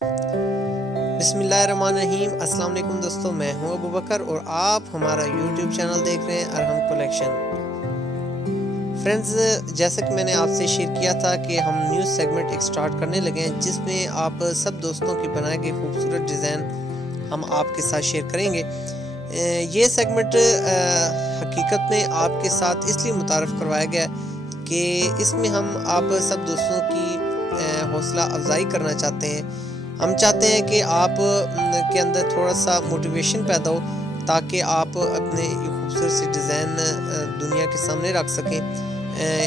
बिस्मिल्लाहिर्रहमानिर्रहीम। अस्सलाम वालेकुम दोस्तों, मैं हूं अबू बकर और आप हमारा यूट्यूब चैनल देख रहे हैं अरहम कलेक्शन। फ्रेंड्स, जैसा कि मैंने आपसे शेयर किया था कि हम न्यू सेगमेंट एक स्टार्ट करने लगे हैं जिसमें आप सब दोस्तों के बनाए गए खूबसूरत डिज़ाइन हम आपके साथ शेयर करेंगे। ये सेगमेंट हकीकत में आपके साथ इसलिए मुतारफ़ करवाया गया कि इसमें हम आप सब दोस्तों की हौसला अफजाई करना चाहते हैं। हम चाहते हैं कि आप के अंदर थोड़ा सा मोटिवेशन पैदा हो ताकि आप अपने खूबसूरत से डिज़ाइन दुनिया के सामने रख सकें,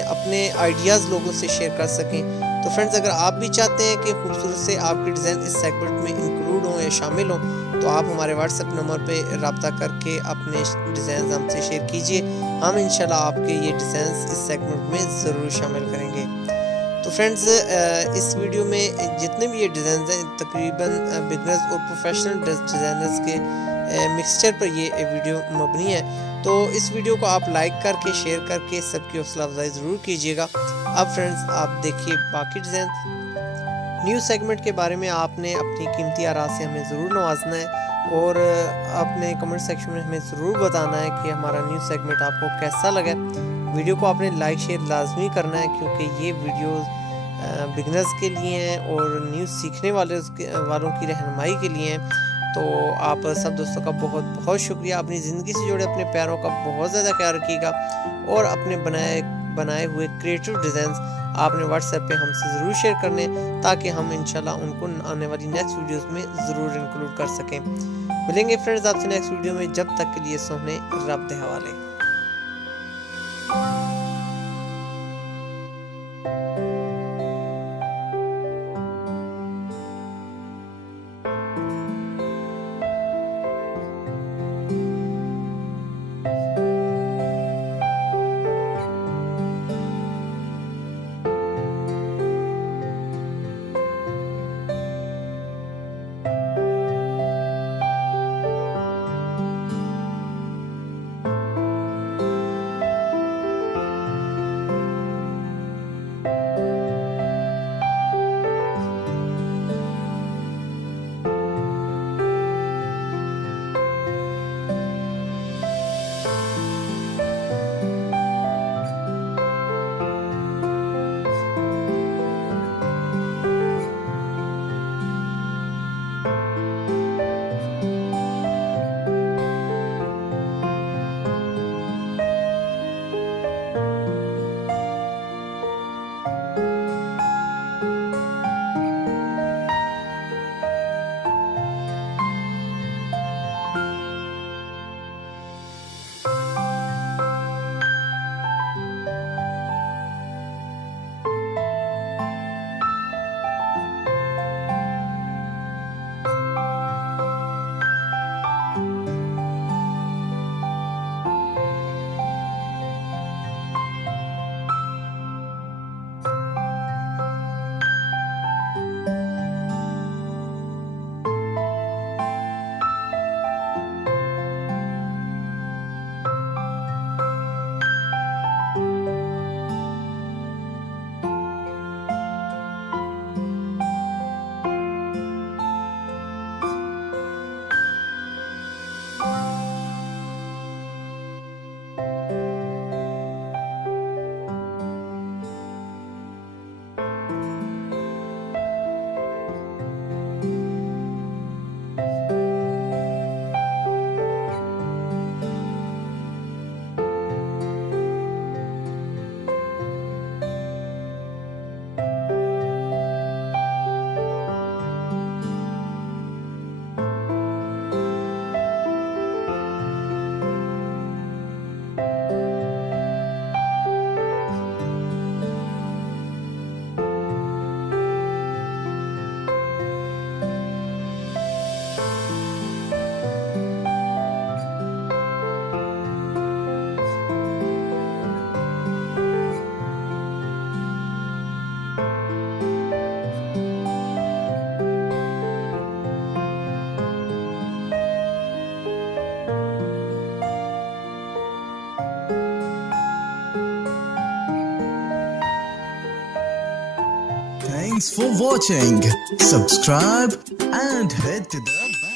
अपने आइडियाज़ लोगों से शेयर कर सकें। तो फ्रेंड्स, अगर आप भी चाहते हैं कि खूबसूरत से आपके डिज़ाइन इस सेगमेंट में इंक्लूड हों या शामिल हों, तो आप हमारे व्हाट्सएप नंबर पे रब्ता करके अपने डिज़ाइन हमसे शेयर कीजिए। हम इंशाल्लाह आपके ये डिज़ाइन इस सेगमेंट में ज़रूर शामिल करेंगे। तो फ्रेंड्स, इस वीडियो में जितने भी ये डिज़ाइन हैं तकरीबन बिगनर्स और प्रोफेशनल डिज़ाइनर्स के मिक्सचर पर ये वीडियो मबनी है। तो इस वीडियो को आप लाइक करके शेयर करके सबकी हौसला अफजाई ज़रूर कीजिएगा। अब फ्रेंड्स, आप देखिए बाकी डिज़ाइन न्यू सेगमेंट के बारे में आपने अपनी कीमती आरा से हमें ज़रूर नवाजना है और अपने कमेंट सेक्शन में हमें ज़रूर बताना है कि हमारा न्यू सेगमेंट आपको कैसा लगा। वीडियो को आपने लाइक शेयर लाजमी करना है क्योंकि ये वीडियो बिगनर्स के लिए हैं और न्यूज़ सीखने वालों की रहनुमाई के लिए हैं। तो आप सब दोस्तों का बहुत बहुत शुक्रिया। अपनी ज़िंदगी से जुड़े अपने प्यारों का बहुत ज़्यादा ख्याल रखिएगा और अपने बनाए हुए क्रिएटिव डिज़ाइंस आपने व्हाट्सएप पे हमसे ज़रूर शेयर करने ताकि हम इंशाल्लाह उनको आने वाली नेक्स्ट वीडियोस में ज़रूर इंक्लूड कर सकें। मिलेंगे फ्रेंड्स आपसे नेक्स्ट वीडियो में, जब तक के लिए सोहने रब दे हवाले। Thanks for watching. Subscribe and hit the bell.